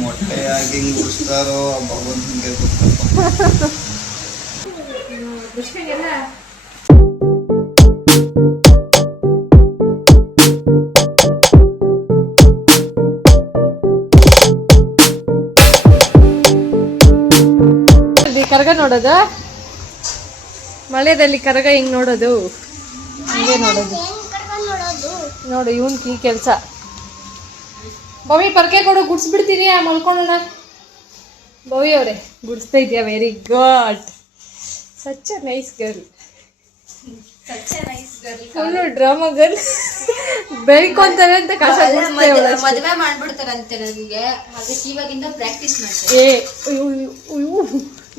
ಮೊಟ್ಟೆಯಾಗಿ ಉಳಿಸ್ತಾರೋ ಭಗವಂತನಿಗೆ ಗೊತ್ತಪ್ಪ. ಕರಗ ನೋಡೋದು, ಮಳೆದಲ್ಲಿ ಕರಗ ಹಿಂಗ್ ನೋಡೋದು, ಹಿಂಗೆ ನೋಡೋದು. ನೋಡು ಇವನ್ ಈ ಕೆಲಸ. ಭವಿ ಪರ್ಕೆ ಕೊಡು, ಗುಡ್ಸ್ಬಿಡ್ತೀನಿ, ಮಲ್ಕೊಳ್ಳೋಣ. ಭವಿ ಅವರೇ ಗುಡಿಸ್ತಾ ಇದೆಯಾ? Very good, such a nice girl. ಅವನು ಡ್ರಾಮಾ ಗರ್ಲ್. ಬೆಳ್ಕೊಂತಾರೆ ಅಂತ ಕಸ ಮದುವೆ ಮಾಡ್ಬಿಡ್ತಾರಂತೆ ನನಗೆ, ಅದಕ್ಕೆ ಇವಾಗಿಂದ ಪ್ರಾಕ್ಟೀಸ್ ಮಾಡ್ತಾರೆ.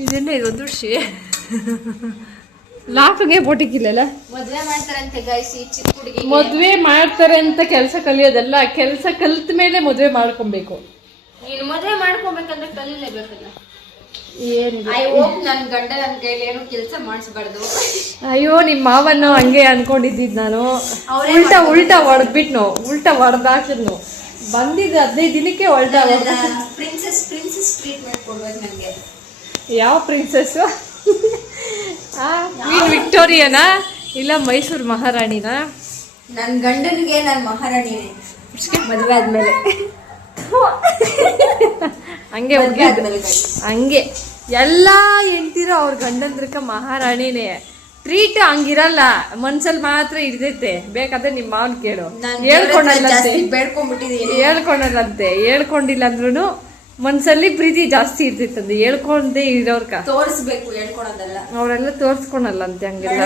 ಇದನ್ನ ಇದೊಂದು ಲಾಫ್ಗೆ ಬೋಟಿಕ್ಕಿಲ್ಲಲ್ಲ. ಮದುವೆ ಮಾಡ್ತಾರಂತೆ ಗೈಸ್, ಈ ಚಿಕ್ಕ ಹುಡುಗಿ ಮದುವೆ ಮಾಡ್ತಾರೆ ಅಂತ ಕೆಲಸ ಕಲಿಯೋದಲ್ಲ, ಕೆಲಸ ಕಲ್ತ ಮೇಲೆ ಮದುವೆ ಮಾಡ್ಕೊಬೇಕು. ನೀನು ಮದುವೆ ಮಾಡ್ಕೊಬೇಕಂದ್ರೆ ಕಲೀಲೇಬೇಕಲ್ಲ. ಏನಿಲ್ಲ, ಐ ಹೋಪ್ ನನ್ ಗಂಡ ನನ್ ಕೈಲಿ ಏನು ಕೆಲಸ ಮಾಡಿಸ್ಬಾರ್ದು. ಅಯ್ಯೋ ನಿಮ್ಮ ಮಾವನ್ನ ಹಂಗೆ ಅನ್ಕೊಂಡಿದ್ದಿದ್ ನಾನು. ಉಲ್ಟಾ ಹೊಡೆದ್ಬಿಟ್ನು, ಉಲ್ಟಾ ಹೊಡೆದಾಕಿದ್ನು. ಬಂದಿದ್ದು 15 ದಿನಕ್ಕೆ ಉಲ್ಟಾ ಪ್ರಿನ್ಸೆಸ್ ಟ್ರೀಟ್ಮೆಂಟ್ ಕೊಡ್ಬೇಕು ನನಗೆ. ಯಾವ ಪ್ರಿನ್ಸೆಸ್? ವಿಕ್ಟೋರಿಯಾನಾ ಇಲ್ಲ ಮೈಸೂರು ಮಹಾರಾಣಿನಾ? ನನ್ ಗಂಡನಿಗೆ ನಾನು ಮಹಾರಾಣಿನೇ ಮದುವೆ ಆದ್ಮೇಲೆ. ಹಂಗೆ ಹಂಗೆ ಎಲ್ಲಾ ಹೆಂಡ್ತಿರೋ ಅವ್ರ ಗಂಡಂದ್ರಕ ಮಹಾರಾಣಿನೇ. ಟ್ರೀಟ್ ಹಂಗಿರಲ್ಲ, ಮನ್ಸಲ್ಲಿ ಮಾತ್ರ ಇರ್ತೈತೆ. ಬೇಕಾದ್ರೆ ನಿಮ್ಮ ಮಾವನ್ ಕೇಳು, ಹೇಳ್ಕೊಂಡಲ್ಲಂತೆ. ಹೇಳ್ಕೊಂಡಿಲ್ಲ ಅಂದ್ರೂ ಮನ್ಸಲ್ಲಿ ಪ್ರೀತಿ ಜಾಸ್ತಿ ಇರ್ತೈತಂದೆ. ಹೇಳ್ಕೊಂಡೇ ಇರೋರ್ಕ ತೋರಿಸ್ಬೇಕು, ಹೇಳ್ಕೊಳೋದಲ್ಲ. ಅವರೆಲ್ಲ ತೋರ್ಸ್ಕೊಳಲ್ಲಂತೆ ಹಂಗೆಲ್ಲ.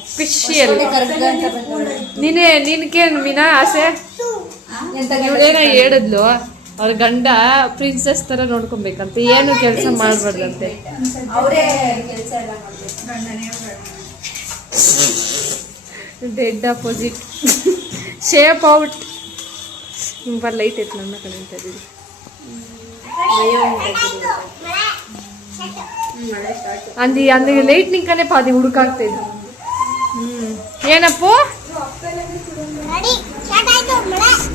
ಅಫಿಷಿಯಲ್ ನಿನ್ಕೇನ್ ಮೀನಾ ಆಸೆ? ಇವಳೇನೋ ಹೇಳಿದ್ಲು, ಅವ್ರ ಗಂಡ ಪ್ರಿನ್ಸೆಸ್ ತರ ನೋಡ್ಕೊಬೇಕಂತೆ, ಏನು ಕೆಲಸ ಮಾಡ್ಬಾರ್ದಂತೆ. Dead opposite shape out. ಹಿಂಗೆ ಲೈಟ್ ಐತೆ ನನ್ನ ಕಡೆ ಅಂತ ಇದ್ದೀವಿ. ಅಂದಿ ಲೈಟ್ ನಿಂಕನೆ ಪಾದಿ ಹುಡುಕಾಗ್ತಾ ಇದ್ವಿ. ಏನಪ್ಪು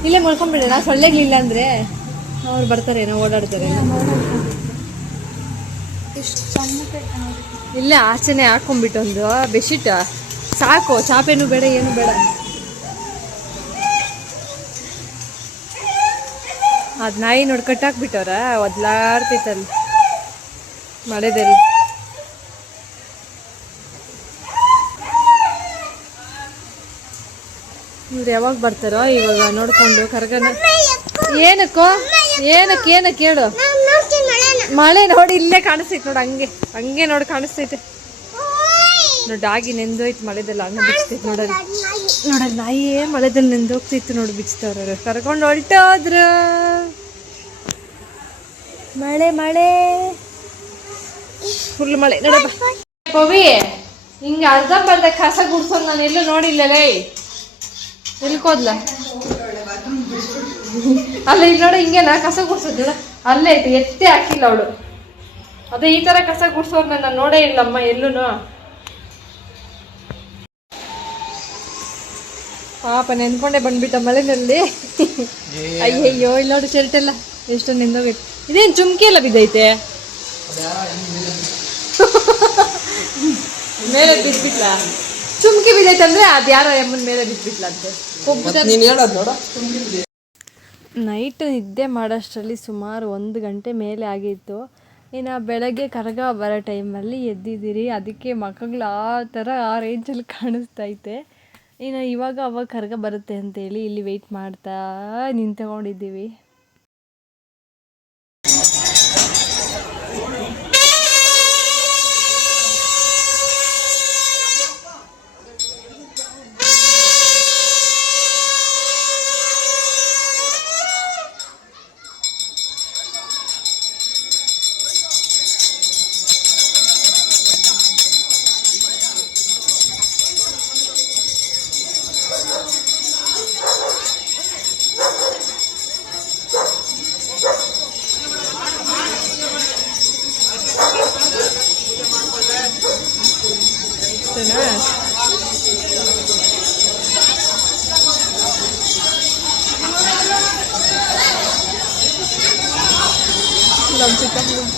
ಇಲ್ಲೇ ಮಲ್ಕೊಂಡ್ಬಿಡೋಣ, ಸೊಳ್ಳೆಗಳಿಲ್ಲ ಅಂದ್ರೆ ಅವ್ರು ಬರ್ತಾರೇನೋ, ಓಡಾಡ್ತಾರೇನೋ. ಇಲ್ಲೇ ಆಚೆನೆ ಹಾಕೊಂಡ್ಬಿಟ್ಟೊಂದು ಬೆಡ್ಶೀಟ್ ಸಾಕು, ಚಾಪೇನು ಬೇಡ, ಏನು ಬೇಡ. ಅದು ನಾಯಿ ನೋಡಿ ಕಟ್ಟಾಕ್ಬಿಟ್ಟವ್ರ, ಒದ್ಲಾಡ್ತೈತಲ್ಲಿ ಮಳೆದಲ್ಲಿ. ಇವ್ರು ಯಾವಾಗ ಬರ್ತಾರೋ ಇವಾಗ ನೋಡ್ಕೊಂಡು ಕರ್ಗನ. ಏನಕ್ಕೋ ಏನಕ್ಕೆ ಹೇಳು. ಮಳೆ ನೋಡಿ ಇಲ್ಲೇ ಕಾಣಿಸ್ತೈತೆ ನೋಡು, ಹಂಗೆ ನೋಡಿ ಕಾಣಿಸ್ತೈತೆ ನೋಡಿ. ಡಾಗಿ ನೆಂದೋಯ್ತು ಮಳೆದಲ್ಲಿ, ಹಂಗ ಬಿಚ್ಚತೈತೆ ನೋಡಲ್ಲಿ. ನಾಯಿಯೇ ಮಳೆದಲ್ಲಿ ನೆಂದೋಗ್ತಿತ್ತು ನೋಡಿ, ಬಿಚ್ಚತವ್ರ. ಕರ್ಕೊಂಡು ಹೊಲ್ಟೋದ್ರು. ಮಳೆ ಫುಲ್ ಮಳೆ ನೋಡಪ್ಪ. ಪವಿ ಹಿಂಗೆ ಅರ್ಧ ಬರ್ದ ಕಸ ಗುಡ್ಸೋದು ನಾನು ಎಲ್ಲೂ ನೋಡಿಲ್ಲಲೇ. ಎಲ್ಕೋದ್ಲ ಅಲ್ಲ, ಇಲ್ಲಿ ನೋಡಿ ಹಿಂಗೇನ ಕಸ ಗುಡ್ಸೋದು ಅಲ್ಲೇ ಐತೆ, ಎತ್ತೇ ಹಾಕಿಲ್ಲ ಅವಳು. ಅದೇ ಈ ತರ ಕಸ ಗುಡ್ಸೋರ್ ನಾನು ನೋಡೇ ಇಲ್ಲಮ್ಮ ಎಲ್ಲೂನು. ಪಾಪ ನೆನ್ಕೊಂಡೆ ಬಂದ್ಬಿಟ್ಟ ಮಳೆನಲ್ಲಿ. ಅಯ್ಯಯ್ಯೋ, ಇಲ್ಲಿ ನೋಡಿ ಶರ್ಟ್ ಎಲ್ಲ ಎಷ್ಟೊಂದು ನೆಂದೋಗೈತೆ. ಇದೇನು ಚುಮ್ಕಿ ಎಲ್ಲ ಬಿದ್ದೈತೆ ಮೇಲೆ ಬಿದ್ಬಿಟ್ಲ. ಚುಮ್ಕಿ ಬಿದ್ದೈತೆ ಅಂದ್ರೆ ಅದು ಯಾರೋ ಎಮ್ಮನ ಮೇಲೆ ಬಿದ್ಬಿಟ್ಲ ಅಂತೆ. ನೈಟ್ ನಿದ್ದೆ ಮಾಡೋಷ್ಟರಲ್ಲಿ ಸುಮಾರು 1 ಗಂಟೆ ಮೇಲೆ ಆಗಿತ್ತು. ಇನ್ನು ಬೆಳಗ್ಗೆ ಕರಗ ಬರೋ ಟೈಮಲ್ಲಿ ಎದ್ದಿದ್ದೀರಿ, ಅದಕ್ಕೆ ಮಕ್ಕಳು ಆ ಥರ ಆ ರೇಂಜಲ್ಲಿ ಕಾಣಿಸ್ತೈತೆ. ಇನ್ನು ಇವಾಗ ಅವಾಗ ಕರಗ ಬರುತ್ತೆ ಅಂತೇಳಿ ಇಲ್ಲಿ ವೆಯ್ಟ್ ಮಾಡ್ತಾ ನಿಂತ್ಕೊಂಡಿದ್ದೀವಿ.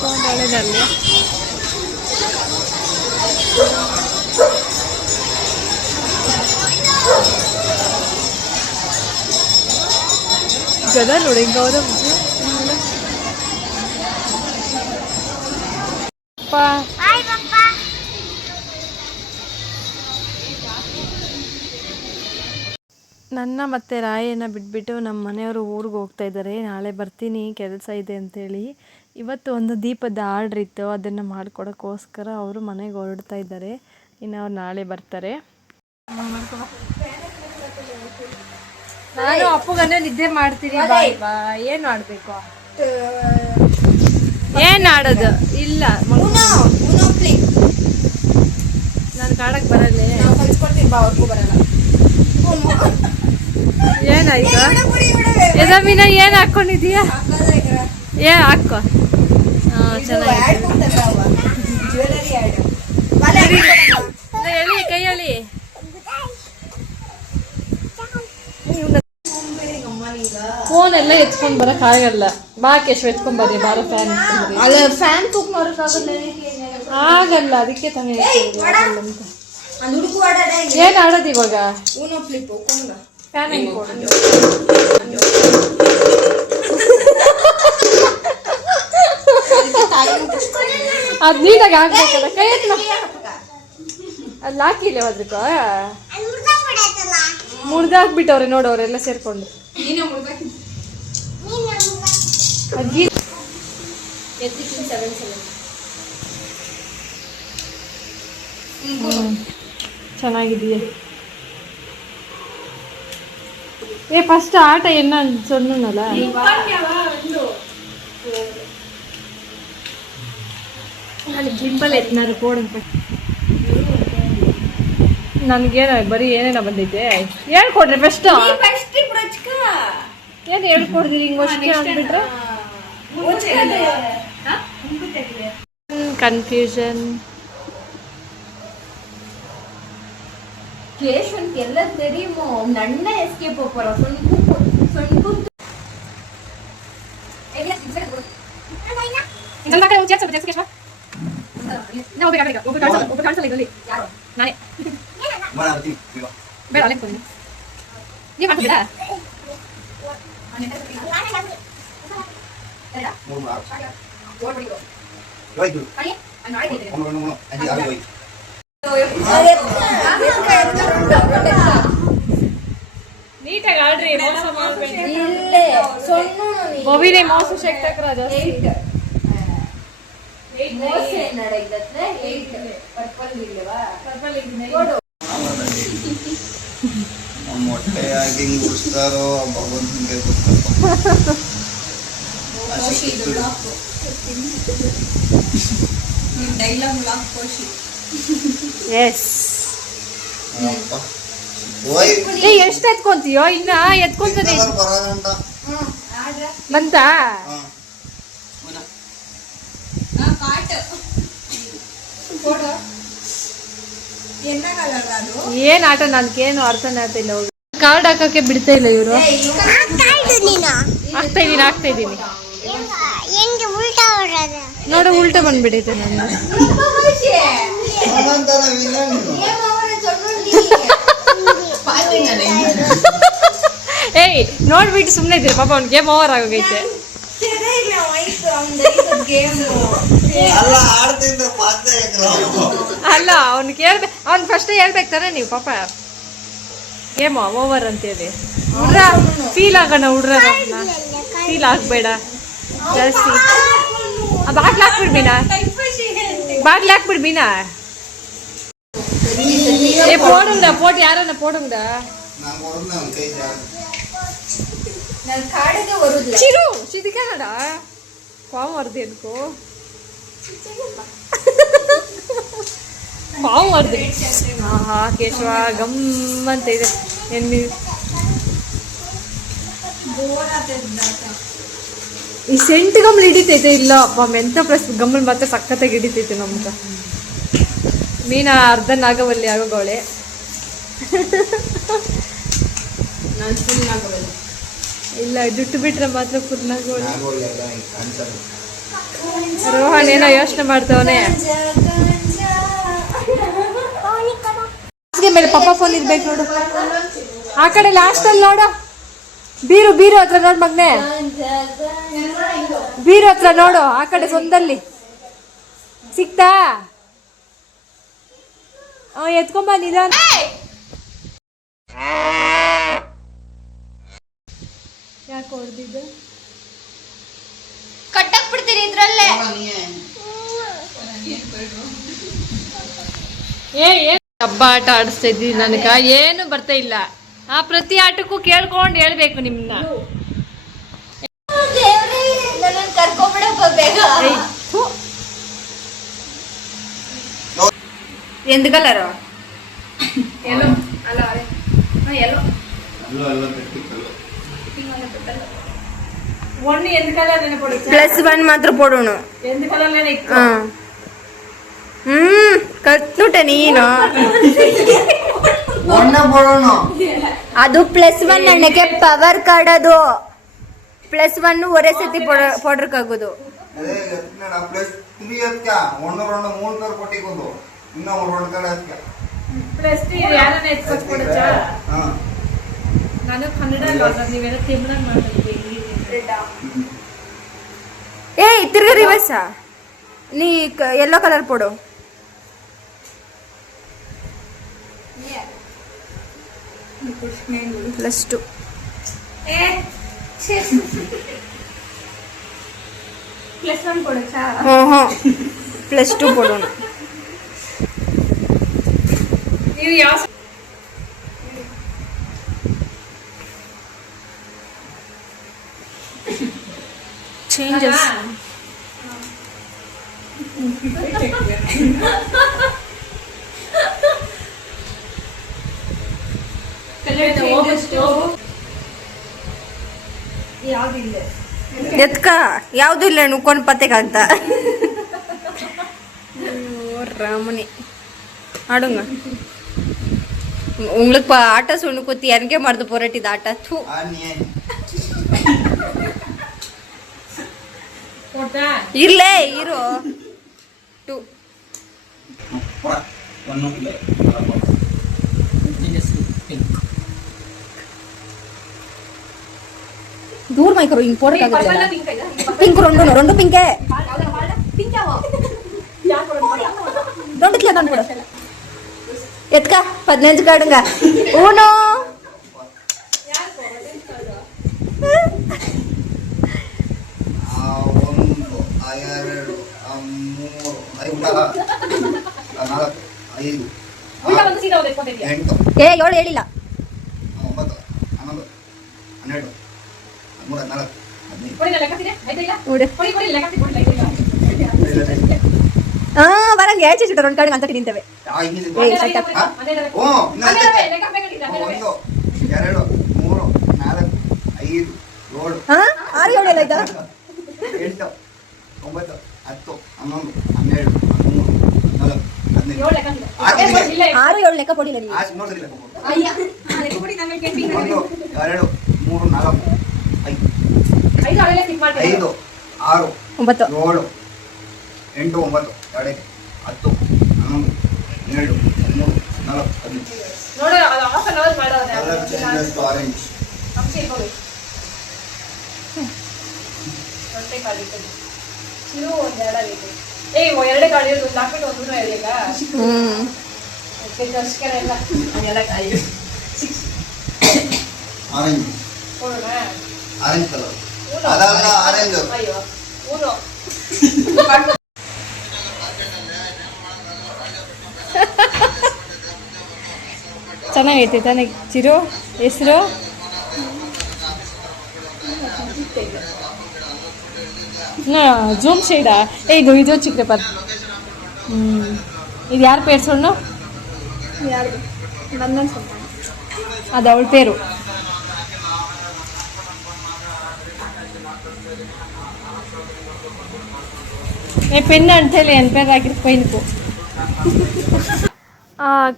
ಒಳ್ಳೆದಲ್ಲಿ ಗದ ನೋಡಿ ಗೌರ ನನ್ನ ಮತ್ತು ರಾಯನ ಬಿಟ್ಬಿಟ್ಟು ನಮ್ಮ ಮನೆಯವರು ಊರಿಗೆ ಹೋಗ್ತಾ ಇದ್ದಾರೆ. ನಾಳೆ ಬರ್ತೀನಿ, ಕೆಲಸ ಇದೆ ಅಂತೇಳಿ. ಇವತ್ತು ಒಂದು ದೀಪದ ಆರ್ಡ್ರ್ ಇತ್ತು, ಅದನ್ನು ಮಾಡಿಕೊಡೋಕ್ಕೋಸ್ಕರ ಅವರು ಮನೆಗೆ ಹೊರಡ್ತಾ ಇದ್ದಾರೆ. ಇನ್ನು ಅವ್ರು ನಾಳೆ ಬರ್ತಾರೆ. ನಾನು ಅಪ್ಪಗನ್ನೇ ನಿದ್ದೆ ಮಾಡ್ತೀನಿ. ಬಾಯ್ ಬಾಯ್. ಏನು ಆಡಬೇಕು? ಏನು ಆಡೋದು? ಇಲ್ಲ, ನಾನು ಕಾಡಕ್ಕೆ ಬರಲ್ಲ. ಏನ ಈಗ ಯದಮಿನ ಏನು ಹಾಕ್ಕೊಂಡಿದೀಯಾ? ಹಾಕೋ. ಚೆನ್ನಾಗಿ ಹೇಳಿ, ಕೈ ಹೇಳಿ. ಫೋನ್ ಎಲ್ಲ ಎತ್ಕೊಂಡ್ ಬರಕ್ ಆಗಲ್ಲ. ಬಾ ಕೇಶವ್ ಎತ್ಕೊಂಡ್ ಬರ್ರಿ. ಬಾರ ಫ್ಯಾನ್ ಫ್ಯಾನ್ ಆಗಲ್ಲ, ಅದಕ್ಕೆ ತಾನೇ ಏನ್ ಆಡೋದು ಇವಾಗ? ಫ್ಯಾನ್ ಹೆಂಗ್ ಕೊಡೋದು? ಅದ್ ನೀಟಾಗಿ ಹಾಕ್ಬೇಕಲ್ಲ. ಕೈ ಅಲ್ಲಿ ಹಾಕಿಲ್ಲ ಅದಕ್ಕ ಮುಡ್ದಾಕ್ಬಿಟ್ಟವ್ರೆ ನೋಡವ್ರೆಲ್ಲ ಸೇರ್ಕೊಂಡು. ಚೆನ್ನಾಗಿದೆಯಾ? ಫಸ್ಟ್ ಆಟ என்ன சொன்னல ಅಲ್ಲಿ ಗಿಂಬಲ್ ಎತ್ನಾರು ಕೋಡಂತ ನನಗೇನ ಬರೀ ಏನೇನ ಬಂದೈತೆ ಹೇಳ್ಕೊಡ್ರಿ. ಫಸ್ಟ್ ಏನು ಹೇಳ್ಕೊಡ್ದಿರಿ? ಹಿಂಗೆ ವರ್ಷಕ್ಕೆ ಅಂದ್ಬಿಟ್ರೆ ಕನ್ಫ್ಯೂಷನ್. கேஷவனுக்கு எல்லாம் தெரியுமோ, நன்னா எஸ்கேப் போறோம். சொன்ன ನೀಟಾಗಿ ಆಡ್ರಿ. ಮೋಸ ಮಾಡಬೇಡಿ. ಮೊಬೈಲ್ ಮೋಸ ಶಕ್ತಕ್ರ ಜಾಸ್ತಿ. ಮೊಟ್ಟೆಯಾಗಿ ಉಳಿಸ್ತಾರೋ ಭಗವಂತನಿಗೆ ಗೊತ್ತಪ್ಪ. ಎಷ್ಟು ಎತ್ಕೊಂತೀಯೋ? ಇನ್ನ ಎತ್ಕೊಂತದೆ ಬಂತ. ಏನ್ ಆಟ? ನನ್ಗೇನು ಅರ್ಥನೇ ಆಗ್ತಿಲ್ಲ. ಕಾರ್ಡ್ ಹಾಕಕ್ಕೆ ಬಿಡ್ತಾ ಇಲ್ಲ ಇವರು. ಆಗ್ತಾ ಇದ್ದೀನಿ ನೋಡು, ಉಲ್ಟಾ ಬಂದ್ಬಿಡೈತೆ ನನ್ನ. ಏಯ್ ನೋಡ್ಬಿಟ್ಟು ಸುಮ್ಮನೆ ಇದ್ದೀರಿ ಪಾಪ. ಅವ್ನು ಗೇಮ್ ಓವರ್ ಆಗೋಗೈತೆ. ಅಲ್ಲ ಅವ್ನು ಕೇಳ್ಬೇಕು, ಅವ್ನು ಫಸ್ಟ್ ಹೇಳ್ಬೇಕು ತಾನೆ ನೀವು. ಪಾಪ ಗೇಮ್ ಓವರ್ ಅಂತೇಳಿ ಹುಡ್ರ ಫೀಲ್ ಆಗೋಣ. ಹುಡ್ರ ಫೀಲ್ ಆಗ್ಬೇಡ ಜಾಸ್ತಿ. ಬಾಗ್ಲು ಹಾಕ್ಬಿಡ್ ಬೀನಾ, ಬಾಗ್ಲು ಹಾಕ್ಬಿಡ್ ಬೀನಾ. போடுங்கடா, போட்டு யாரನ್ನ போடுங்கடா. நான் போடுறேன் அவன் கை ஜான். நான் காடவே வருது. சிரு, சிதிக்கடா. பாவம் வருது எனக்கு. ಪಾವು ಮಾಡಿದ್ರಿ. ಆಹಾ ಕೇಶವ ಗಮ್ಮಂತ ಇದೆ. ಎಣ್ಣೆ ಈ ಸೆಂಟ್ ಗಮ್ಮಲ್ ಹಿಡಿತೈತೆ. ಇಲ್ಲ ಅಪ್ಪ ಮೆಂತ ಪ್ಲಸ್ ಗಮ್ಮಲ್ ಮತ್ತೆ ಸಖತ್ತಾಗಿ ಹಿಡಿತೈತೆ ನಮ್ಗೆ. ಮೀನ ಅರ್ಧ ನಾಗವಲ್ಲಿ ಆಗೋಗವಳೆ. ಇಲ್ಲ ಜುಟ್ಟು ಬಿಟ್ರೆ ಮಾತ್ರ ಫುಲ್ ನಾಗವಲ್ಲಿ. ರೋಹನ್ ಏನೋ ಯೋಚನೆ ಮಾಡ್ತವನೆ. ಮೇಲೆ ಪಪ್ಪ ಫೋನ್ ಇರ್ಬೇಕು ನೋಡು. ಆ ಕಡೆ ಲಾಸ್ಟ್ ಅಲ್ಲಿ ನೋಡು. ಬೀರು ಹತ್ರ ನೋಡ್ ಮಗ್ನೆ. ಬೀರು ಹತ್ರ ನೋಡು, ಆ ಕಡೆ ಸೊಂದಲ್ಲಿ ಸಿಕ್ತಾ? ಎತ್ಕೊಂಬ ನಿಧಾನ. ಯಾಕೆ ಹೊಡೆದಿದ್ದು? ಕಟ್ಟಕ್ ಬಿಡ್ತೀನಿ ಇದ್ರಲ್ಲೇ. ಹಬ್ಬ ಆಟ ಆಡಿಸ್ತಾ ಇದ್ದೀವಿ. ನನಗ ಏನು ಬರ್ತಾ ಇಲ್ಲ. ಆ ಪ್ರತಿ ಆಟಕ್ಕೂ ಕೇಳ್ಕೊಂಡು ಹೇಳ್ಬೇಕು ನಿಮ್ನ. ಕರ್ಕೊಂಡ್ಬಿಡಪ್ಪ ಬೇಗ. ಎಂದ ಕಲರು? ಎಲ್ಲೋ ಅಲ್ಲ ಎಲ್ಲೋ ஒன்னு எந்த கலர் போடுச்சு? +1 ಮಾತ್ರ போடணும். எந்த கலர்ல இருக்கு? ಕಟ್ನುಟೆ ನೀನು. ಒಣ್ಣೆ ಬೋಡೋಣ. ಅದು +1 ನನಗೆ ಪವರ್ ಕಾರ್ಡ್. ಅದು +1 ಒರೇ ಸತಿ ಪೊಡ್ರಕ್ಕಾಗೋದು. ಅದೇ ಎತ್ನಡ +3 ಅದಕ್ಕೆ ಒಂದು ರೌಂಡ್ 3 ಕರ್ ಕೊಟ್ಟಿಕೊಂಡು ಇನ್ನ ಒಂದು ರೌಂಡ್ ಕರ್ ಅದಕ್ಕೆ +3 ಯಾರನ್ನ ಎತ್ಕೊಂಡು ಕೊಡಚ್ಚಾ? ಹಾ ನಾನು ಕನ್ನಡ ಅಲ್ಲ, ನೀವೆಲ್ಲ ತಮಿಳಲ್ಲಿ ಮಾತಾಡ್ತೀವಿ. ಏಯ್ ತಿರ್ಗ ರಿವರ್ಸ್. ನೀ ಯೆಲ್ಲೋ ಕಲರ್ ಪೊಡು. +2. +1 ಕೊಡಚ್ಚಾ? +2 ಪೊಡೋಣ. ನೀವು ಯಾವ changes. ಎತ್ಕ ಯಾವ್ದು ಇಲ್ಲ ನುಕ್ಕೊಂಡು ಪತ್ತೆಕಾಗ್ತ. ராமனி ஆடுங்க. உங்களுக்கு ஆட்ட சொன்னு குத்தி எனக்கே மறந்து போராட்டி இந்த ஆட்ட. தூ ಇರ್ಲೇ ಇರೋ 2 ದೂರ ಮೈಕರು ಹಿಂಗ್ ಪೋಡಕ್ಕಾಗಲ್ಲ. ಪಿಂಕ್ రెండు ಪಿಂಕೆ రెండు ಎತ್ಕ 15 ಕಾಡುಂಗ. ಊನೋ ಏ 7 ಹೇಳಿಲ್ಲ. 9 11 12 13 ಬರಂಗೆ ಹೆಚ್ಚಿಟ್ಟು 2 ಕಾಡಿಗೆ ಅಂತ ನಿಂತವೆ. 1 2 3 4 5 6 6 7 ಎಲ್ಲ ಆಯ್ತಾ? 8 9 10 11 12 13 14 6 7 ಲೆಕ್ಕ ಕೊಡಿಲ್ಲ ನೀವು. 1 2 3 4 5 6 7 8 9 10 11 12 11 12 13 14 15 ನೋಡಿ ಅದು ಹಾಫ್ ಅನ್ ಅವರ್ ಮಾಡೋದು. Colour changes to orange. ಅಪ್ಸಿ ಹೋಗಿ ಹೊಟ್ಟೆ ಖಾಲಿ ಕೊಡಿ. ಇರು ಒಂದು ಎರಡಾಗೈತೆ. ಏಯ್ ಎರಡೇ ಕಾಳು ಇರೋದು ಒಂದು ಹಾಕ್ಬಿಟ್ಟು ಒಂದು ಹೇಳಲಿಕ್ಕ. ಓಕೆ ಅಷ್ಟೇ ಎಲ್ಲ ಅದೆಲ್ಲ ಕಾಯಿ ಆರೆಂಜ್ ಕೊಡೋಣ. ಆರೆಂಜ್ ಕಲರ್ ಅದಲ್ಲ ಆರೆಂಜ್. ಅಯ್ಯೋ ಊನು ಚೆನ್ನಾಗೈತೆ ತಾನೆ ಚಿರು ಹೆಸರು. ಜೂಮ್ ಶೇಡಾ? ಇದು ಚಿಕ್ಕ ಪೇಪರ್. ಇದು ಯಾರ ಪೇರು ಸೊಣ್ಣು? ಅದು ಅವಳ ಪೇರು. ಪೆನ್ ಅಂತೇಳಿ ಎನ್ ಪೇರ್ ಹಾಕಿರ್ ಪೈನ್ಕು.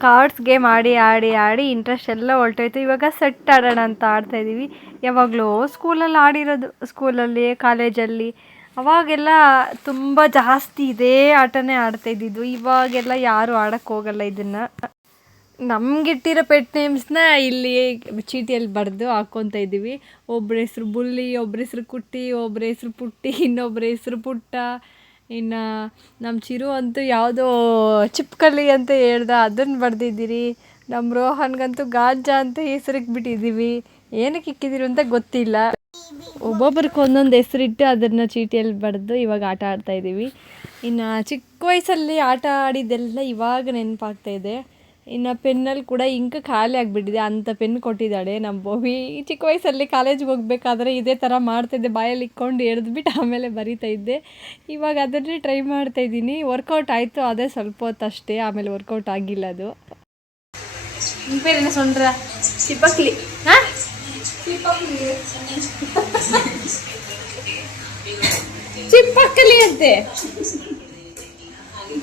ಕಾರ್ಡ್ಸ್ ಗೇಮ್ ಆಡಿ ಆಡಿ ಆಡಿ ಇಂಟ್ರೆಸ್ಟ್ ಎಲ್ಲ ಹೊರಟೋಯ್ತು. ಇವಾಗ ಸೆಟ್ ಆಡೋಣ ಅಂತ ಆಡ್ತಾಯಿದ್ದೀವಿ. ಯಾವಾಗಲೂ ಸ್ಕೂಲಲ್ಲಿ ಆಡಿರೋದು, ಸ್ಕೂಲಲ್ಲಿ ಕಾಲೇಜಲ್ಲಿ ಅವಾಗೆಲ್ಲ ತುಂಬ ಜಾಸ್ತಿ ಇದೇ ಆಟನೇ ಆಡ್ತಾ ಇದ್ದಿದ್ದು. ಇವಾಗೆಲ್ಲ ಯಾರು ಆಡಕ್ಕೆ ಹೋಗಲ್ಲ ಇದನ್ನು. ನಮಗಿಟ್ಟಿರೋ ಪೆಟ್ ನೇಮ್ಸ್ನ ಇಲ್ಲಿ ಚೀಟಿಯಲ್ಲಿ ಬರೆದು ಹಾಕ್ಕೊತಾ ಇದ್ದೀವಿ. ಒಬ್ಬರ ಹೆಸ್ರು ಬುಲ್ಲಿ, ಒಬ್ಬರ ಹೆಸ್ರು ಕುಟ್ಟಿ, ಒಬ್ಬರ ಹೆಸ್ರು ಪುಟ್ಟಿ, ಇನ್ನೊಬ್ಬರ ಹೆಸ್ರು ಪುಟ್ಟ. ಇನ್ನು ನಮ್ಮ ಚಿರು ಅಂತೂ ಯಾವುದೋ ಚಿಪ್ಕಲಿ ಅಂತ ಹೇಳ್ದ, ಅದನ್ನು ಬರೆದಿದ್ದೀರಿ. ನಮ್ಮ ರೋಹನ್ಗಂತೂ ಗಾಂಜಾ ಅಂತ ಹೆಸ್ರಿಗೆ ಬಿಟ್ಟಿದ್ದೀವಿ. ಏನಕ್ಕೆ ಇಕ್ಕಿದ್ದೀರಿ ಅಂತ ಗೊತ್ತಿಲ್ಲ. ಒಬ್ಬೊಬ್ರಿಗೆ ಒಂದೊಂದು ಹೆಸರಿಟ್ಟು ಅದನ್ನು ಚೀಟಿಯಲ್ಲಿ ಬರೆದು ಇವಾಗ ಆಟ ಆಡ್ತಾಯಿದ್ದೀವಿ. ಇನ್ನು ಚಿಕ್ಕ ವಯಸ್ಸಲ್ಲಿ ಆಟ ಆಡಿದ್ದೆಲ್ಲ ಇವಾಗ ನೆನಪಾಗ್ತಾಯಿದೆ. ಇನ್ನು ಪೆನ್ನಲ್ಲಿ ಕೂಡ ಇಂಕ್ ಖಾಲಿ ಆಗಿಬಿಟ್ಟಿದೆ, ಅಂಥ ಪೆನ್ ಕೊಟ್ಟಿದ್ದಾಳೆ ನಮ್ಮ ಬೋವಿ. ಚಿಕ್ಕ ವಯಸ್ಸಲ್ಲಿ ಕಾಲೇಜಿಗೆ ಹೋಗ್ಬೇಕಾದ್ರೆ ಇದೇ ಥರ ಮಾಡ್ತಾಯಿದ್ದೆ, ಬಾಯಲ್ಲಿ ಇಕ್ಕೊಂಡು ಎಳೆದ್ಬಿಟ್ಟು ಆಮೇಲೆ ಬರಿತಾ ಇದ್ದೆ. ಇವಾಗ ಅದನ್ನೇ ಟ್ರೈ ಮಾಡ್ತಾಯಿದ್ದೀನಿ. ವರ್ಕೌಟ್ ಆಯಿತು, ಅದೇ ಸ್ವಲ್ಪ ಹೊತ್ತು ಅಷ್ಟೇ, ಆಮೇಲೆ ವರ್ಕೌಟ್ ಆಗಿಲ್ಲ ಅದು. ನಿಮ್ಮ ಪೇರೇನ ಸೊಂಡ್ರ? ಚಿಪ್ಪಕ್ಲಿ. ಹಾಂ, ಚಿಪ್ಪಕ್ಕಲಿ ಅಂತೆ.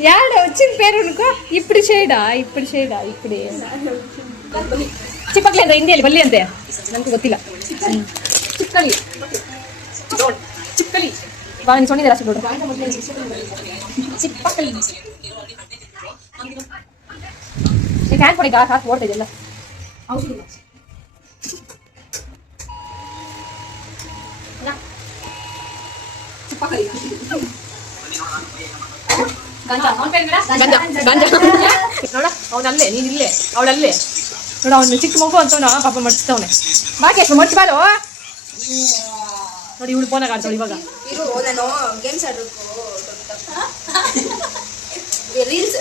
ಯಾರು వచ్చిన పేరు అనుకో. ఇప్పుడు షేడా ఇప్పుడు ಚಿಪ್ಪಕ್ಲಿ ಅಂದ್ರೆ ಹಿಂದಿಯಲ್ಲಿ ಬಲ್ಲಿ ಅಂತೆ, ನನಗೆ ಗೊತ್ತಿಲ್ಲ. ಚಿಕ್ಕಲಿ ಚಿಕ್ಕಲಿ ಬಾ, ನೀನು ಸೊನ್ನಿದೆ ರಾಶಿ ನೋಡು. ಚಿಪ್ಪಕ್ಲಿ ಫ್ಯಾನ್ ಕೊಡಿ, ಗಾಸ್ ಹಾಕಿ ಓಡ್ತಾ ಇದೆಯಲ್ಲ. ನೋಡ, ಅವನಲ್ಲೇ, ನೀನಿಲ್ಲೇ, ಅವಳಲ್ಲೇ ನೋಡ. ಅವನು ಚಿಕ್ಕ ಮಗು ಅಂತವನ ಪಾಪ ಮಡ್ಸ್ತವನೆ. ಬಾಕಿ ಎಷ್ಟು ಮಡ್ಚಿ ಬಾರು ನೋಡಿ. ಇವಳು ಫೋನಾಗ ಆಡ್ತಾವಳು ಇವಾಗ. ನಾನು ಗೇಮ್ಸ್ ಆಡಬೇಕು, ರೀಲ್ಸ್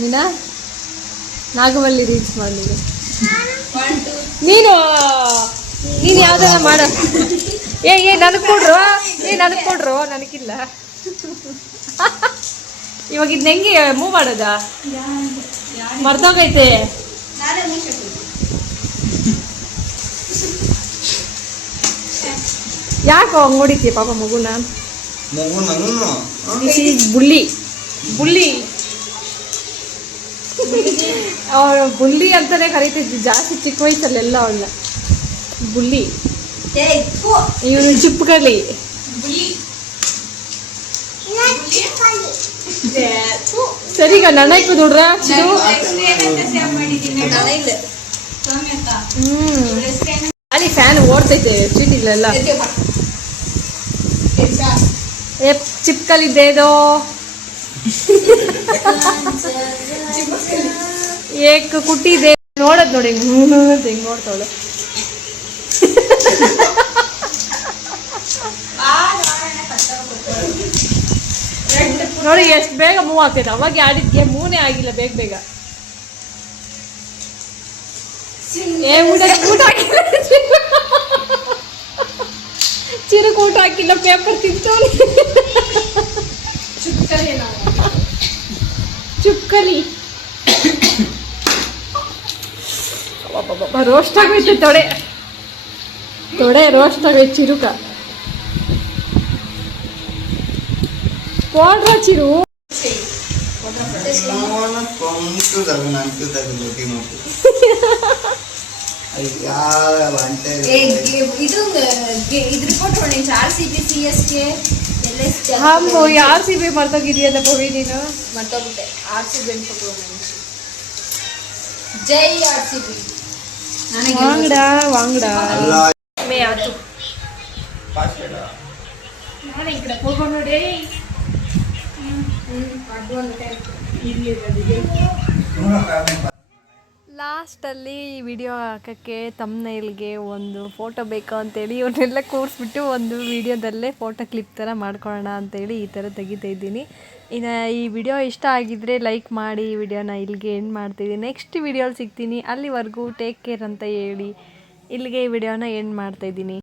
ನೀನಾ ನಾಗವಲ್ಲಿ ರೀಲ್ಸ್ ಮಾಡಿ. ನೀನು ಯಾವ್ದಾರ ಮಾಡ. ನನಗೆ ಕೊಡ್ರು, ನನಗಿಲ್ಲ. ಇವಾಗ ಇದನ್ನ ಹೆಂಗೆ ಮೂವ್ ಮಾಡೋದ? ಮರ್ತೋಗೈತೆ. ಯಾಕೋ ಹಂಗೆ ನೋಡಿತೀಯ ಪಾಪ ಮಗುನ? ಬುಲ್ಲಿ ಅವಳು ಬುಲ್ಲಿ ಅಂತಾನೆ ಕರೀತಿದ್ವಿ ಜಾಸ್ತಿ ಚಿಕ್ಕ ವಯಸ್ಸಲ್ಲೆಲ್ಲ ಅವಳನ್ನ. ಬುಲ್ಲಿ. ಇವನು ಚಿಪ್ಪಕಲಿ. ಸರಿಗ ನನಗೂ ನೋಡ್ರ. ಅಲ್ಲಿ ಫ್ಯಾನ್ ಓಡ್ತೈತೆ ಚೀಟಿಲೆಲ್ಲ. ಚಿಪ್ಕಲಿದ್ದೇದೋ ಏಕ್ ಕುಟ್ಟಿದೆ. ನೋಡದ್ ನೋಡಿ ಹೆಂಗ್ ನೋಡ್ತಾವಳು. ನೋಡಿ ಎಷ್ಟು ಬೇಗ ಮೂವ್ ಆಗ್ತೈತೆ. ಅವಾಗ ಆಡಿದ್ಗೆ ಮೂನೇ ಆಗಿಲ್ಲ ಬೇಗ. ಊಟ ಹಾಕಿಲ್ಲ, ಚಿರುಕ್ ಊಟ ಹಾಕಿಲ್ಲ, ಪೇಪರ್ ತಿಂತವನಿ. ಚುಕ್ಕಲಿ ರೋಸ್ಟ್ ಆಗೈತೆ. ತೊಡೆ ರೋಸ್ಟ್ ಆಗೈತೆ ಚಿರುಕ. పోడ్రా చిరు RCB ಮರ್ತೋಗಿದೆಯಲ್ಲ ಭವಿ ನೀನು? ಮರ್ತೋಗ್ಬಿಟ್ಟೆ. RCB ಜೈ RCB. ವಾಂಗಡ ಮೇ ಆತು. ನಾನು ಈ ಕಡೆ ಹೋಗೋಣ ನೋಡಿ. ಲಾಸ್ಟಲ್ಲಿ ವಿಡಿಯೋ ಹಾಕೋಕ್ಕೆ ತಮ್ನೈಲ್ಗೆ ಒಂದು ಫೋಟೋ ಬೇಕು ಅಂತೇಳಿ ಇವ್ರನ್ನೆಲ್ಲ ಕೂರಿಸ್ಬಿಟ್ಟು ಒಂದು ವಿಡಿಯೋದಲ್ಲೇ ಫೋಟೋ ಕ್ಲಿಪ್ ಥರ ಮಾಡ್ಕೊಳ್ಳೋಣ ಅಂತೇಳಿ ಈ ಥರ ತೆಗಿತಾ ಇದ್ದೀನಿ. ಇನ್ನು ಈ ವಿಡಿಯೋ ಇಷ್ಟ ಆಗಿದ್ದರೆ ಲೈಕ್ ಮಾಡಿ. ಈ ವಿಡಿಯೋನ ಇಲ್ಲಿಗೆ ಎಂಡ್ ಮಾಡ್ತಿದ್ದೀನಿ. ನೆಕ್ಸ್ಟ್ ವಿಡಿಯೋಲಿ ಸಿಗ್ತೀನಿ. ಅಲ್ಲಿವರೆಗೂ ಟೇಕ್ ಕೇರ್ ಅಂತ ಹೇಳಿ ಇಲ್ಲಿಗೆ ಈ ವಿಡಿಯೋನ ಎಂಡ್ ಮಾಡ್ತಾಯಿದ್ದೀನಿ.